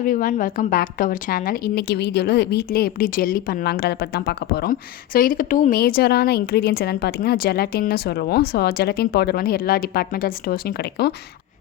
Everyone, welcome back to our channel. இன்றைக்கி வீடியோவில் வீட்டிலே எப்படி ஜெல்லி பண்ணலாங்கிறத பற்றி தான் பார்க்க போகிறோம். ஸோ இதுக்கு 2 மேஜரான இன்க்ரீடியன்ட்ஸ் என்னென்னு பார்த்தீங்கன்னா ஜெலட்டின்னு சொல்லுவோம். ஸோ ஜெலட்டின் பவுடர் வந்து எல்லா டிபார்ட்மெண்டல் ஸ்டோர்ஸ்லையும் கிடைக்கும்.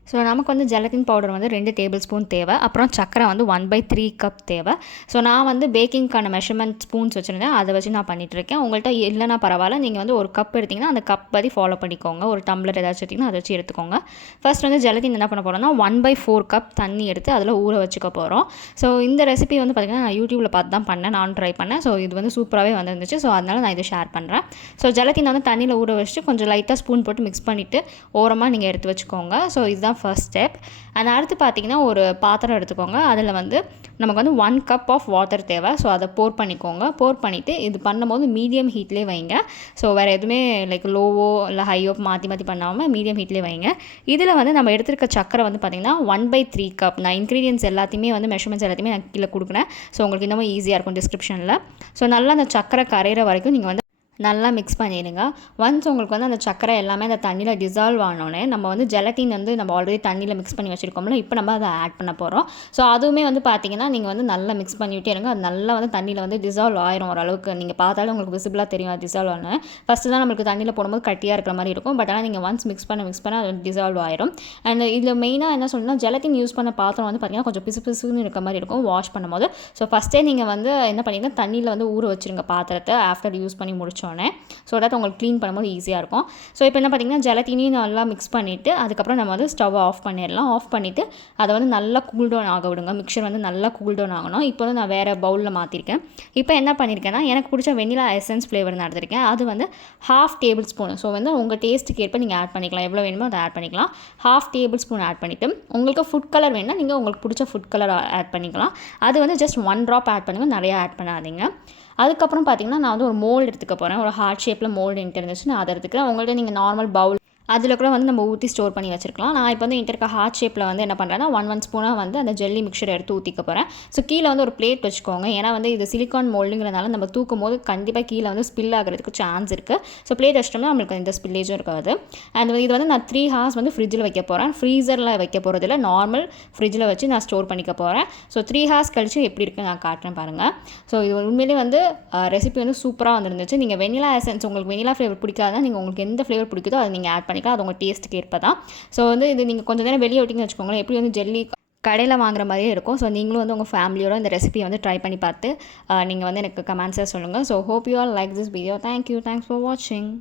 ஸோ நமக்கு வந்து ஜெலட்டின் பவுடர் வந்து 2 டேபிள் ஸ்பூன் தேவை. அப்புறம் சக்கரை வந்து 1/3 கப் தேவை. ஸோ நான் வந்து பேக்கிங்க்கான மெஷர்மெண்ட் ஸ்பூன்ஸ் வச்சுருந்தேன், அதை வச்சு நான் பண்ணிகிட்ருக்கேன். உங்கள்கிட்ட இல்லைனா பரவாயில்ல, நீங்கள் வந்து ஒரு கப் எடுத்திங்கன்னா அந்த கப் பற்றி ஃபாலோ பண்ணிக்கோங்க. ஒரு டம்ளர் ஏதாச்சும் எடுத்திங்கன்னா அதை வச்சு எடுத்துக்கோங்க. ஃபர்ஸ்ட் வந்து ஜெலட்டின் என்ன பண்ண போகிறோம்னா 1/4 கப் தண்ணி எடுத்து அதில் ஊற வச்சுக்க போகிறோம். ஸோ இந்த ரெசிபி வந்து பார்த்திங்கன்னா நான் யூடியூப்பில் பார்த்து தான் பண்ணேன், நானும் ட்ரை பண்ணேன். ஸோ இது வந்து சூப்பராகவே வந்துருந்துச்சு. ஸோ அதனால் நான் இதை ஷேர் பண்ணுறேன். ஸோ ஜெலட்டின் வந்து தண்ணியில் ஊற வச்சுட்டு கொஞ்சம் லைட்டாக ஸ்பூன் போட்டு மிக்ஸ் பண்ணிவிட்டு ஓரமாக நீங்கள் எடுத்து வச்சுக்கோங்க. ஸோ இதுதான் ஃபர்ஸ்ட் ஸ்டெப். அண்ட் அடுத்து பார்த்திங்கன்னா ஒரு பாத்திரம் எடுத்துக்கோங்க. அதில் வந்து நமக்கு வந்து 1 கப் ஆஃப் வாட்டர் தேவை. ஸோ அதை போர் பண்ணிக்கோங்க. போர் பண்ணிவிட்டு இது பண்ணும்போது மீடியம் ஹீட்லேயே வைங்க. ஸோ வேறு எதுவுமே லைக் லோவோ இல்லை ஹையோ மாற்றி பண்ணாமல் மீடியம் ஹீட்லேயே வைங்க. இதில் வந்து நம்ம எடுத்துருக்க சக்கரை வந்து பார்த்திங்கன்னா 1/3 கப். நான் இன்க்ரீடியன்ஸ் எல்லாத்தையுமே வந்து மெஷர்மெண்ட்ஸ் எல்லாத்தையுமே நான் கீழே கொடுக்குறேன். ஸோ உங்களுக்கு இன்னமும் ஈஸியாக இருக்கும் டிஸ்கிரிப்ஷனில். ஸோ நல்லா அந்த சக்கரை கரையிற வரைக்கும் நீங்கள் வந்து நல்லா மிக்ஸ் பண்ணிடுங்க. ஒன்ஸ் உங்களுக்கு வந்து அந்த சக்கரை எல்லாமே அந்த தண்ணியில் டிசால்வ் ஆனோடனே நம்ம வந்து ஜெலட்டின் வந்து நம்ம ஆல்ரெடி தண்ணியில் மிக்ஸ் பண்ணி வச்சுருக்கோம்ல, இப்போ நம்ம அதை ஆட் பண்ண போகிறோம். ஸோ அதுவுமே வந்து பார்த்திங்கன்னா நீங்கள் வந்து நல்லா மிக்ஸ் பண்ணிவிட்டே இருங்க. அது நல்லா வந்து தண்ணியில் வந்து டிசால்வ் ஆயிரும். ஓரளவுக்கு நீங்கள் பார்த்தாலும் உங்களுக்கு விசிபிளாக தெரியும் அது டிசால்வ் ஆனேன். ஃபஸ்ட்டு தான் நம்மளுக்கு தண்ணியில் போடும்போது கட்டியாக இருக்கிற மாதிரி இருக்கும். பட் ஆனால் நீங்கள் ஒன்ஸ் மிக்ஸ் பண்ண அது டிசால்வ் ஆயிரும். அண்ட் இதில் மெயினாக என்ன சொல்லணும்னா ஜெலட்டின் யூஸ் பண்ண பாத்திரம் வந்து பார்த்திங்கன்னா கொஞ்சம் பிசுன்னு இருக்க மாதிரி இருக்கும் வாஷ் பண்ணும்போது. ஸோ ஃபஸ்ட்டே நீங்கள் வந்து என்ன பண்ணிங்கன்னா தண்ணியில் வந்து ஊற வச்சுருங்க பாத்திரத்தை ஆஃப்டர் யூஸ் பண்ணி முடிச்சோடனே. ஸோ தட் உங்களுக்கு க்ளீன் பண்ணும்போது ஈஸியாக இருக்கும். ஸோ இப்போ என்ன பார்த்திங்கன்னா ஜெலட்டினையும் நல்லா மிக்ஸ் பண்ணிவிட்டு அதுக்கப்புறம் நம்ம வந்து ஸ்டவ்வை ஆஃப் பண்ணிடலாம். ஆஃப் பண்ணிவிட்டு அதை வந்து நல்லா கூல் டவுன் ஆக விடுங்க. மிக்சர் வந்து நல்லா கூல் டவுன் ஆகணும். இப்போ வந்து நான் வேறு பவுலில் மாற்றிருக்கேன். இப்போ என்ன பண்ணியிருக்கேன்னா எனக்கு பிடிச்ச வெனிலா எசன்ஸ் ஃப்ளேவர் நான் எடுத்திருக்கேன். அது வந்து 1/2 டேபிள் ஸ்பூன். ஸோ வந்து உங்கள் டேஸ்ட்டுக்கு ஏற்ப நீங்கள் ஆட் பண்ணிக்கலாம். எவ்வளோ வேணுமோ அதை ஆட் பண்ணிக்கலாம். 1/2 டேபிள் ஸ்பூன் ஆட் பண்ணிவிட்டு உங்களுக்கு ஃபுட் கலர் வேணும்னா நீங்கள் உங்களுக்கு பிடிச்ச ஃபுட் கலர் ஆட் பண்ணிக்கலாம். அது வந்து ஜஸ்ட் 1 ட்ராப் ஆட் பண்ணுங்கள், நிறையா ஆட் பண்ணாதீங்க. அதுக்கப்புறம் பார்த்திங்கன்னா நான் வந்து ஒரு மோல்டு எடுத்துக்க போகிறேன். ஒரு ஹார்ட் ஷேப்பில் மோல்டு என்கிட்ட இருந்துச்சு, நான் அதை எடுத்துக்கிறேன். உங்கள்கிட்ட நீங்கள் நார்மல் பவுல் அதில் கூட வந்து நம்ம ஊற்றி ஸ்டோர் பண்ணி வச்சுருக்கலாம். நான் இப்போ வந்து என்கிட்ட இருக்க ஹார்ட் ஷேப்பில் வந்து என்ன பண்ணுறேன்னா 1 ஸ்பூனாக வந்து அந்த ஜெல்லி மிக்சரை எடுத்து ஊற்றிக்க போகிறேன். ஸோ கீழே வந்து ஒரு பிளேட் வச்சுக்கோங்க. ஏன்னா வந்து இது சிலிக்கான் மோல்டுங்கிறதுனால நம்ம தூக்கும் போது கண்டிப்பாக கீழே வந்து ஸ்பில் ஆகிறதுக்கு சான்ஸ் இருக்குது. ஸோ பிளேட் வச்சிட்டோம்னா நம்மளுக்கு இந்த ஸ்பில்லேஜும் இருக்காது. அண்ட் இது வந்து நான் 3 ஹார்ஸ் வந்து ஃப்ரிட்ஜில் வைக்க போகிறேன். ஃப்ரீசரில் வைக்க போகிறதில்ல, நார்மல் ஃப்ரிட்ஜில் வச்சு நான் ஸ்டோர் பண்ணிக்க போகிறேன். ஸோ 3 ஹார்ஸ் கழிச்சு எப்படி இருக்குன்னு நான் காட்டுறேன் பாருங்கள். ஸோ இது உண்மையிலே வந்து ரெசிபி வந்து சூப்பராக வந்துருந்துச்சு. நீங்கள் வெனிலா எசன்ஸ் உங்களுக்கு வெனிலா ஃப்ளேவர் பிடிக்காதான் நீங்கள் உங்களுக்கு எந்த ஃப்ளேவர் பிடிக்குதோ அதை நீங்கள் ஆட் பண்ணிக்கலாம். அது உங்கள் டேஸ்ட்டுக்கு ஏற்பதான். ஸோ வந்து இது நீங்கள் கொஞ்சம் நேரம் வெளியே விட்டிங்கன்னு வச்சுக்கோங்களேன், எப்படி வந்து ஜெல்லி கடையில் வாங்குற மாதிரியே இருக்கும். ஸோ நீங்களும் வந்து உங்கள் ஃபேமிலியோட இந்த ரெசிபியை வந்து ட்ரை பண்ணி பார்த்து நீங்கள் வந்து எனக்கு கமெண்ட்ஸை சொல்லுங்கள். So hope you all like this video. Thanks for வாட்சிங்.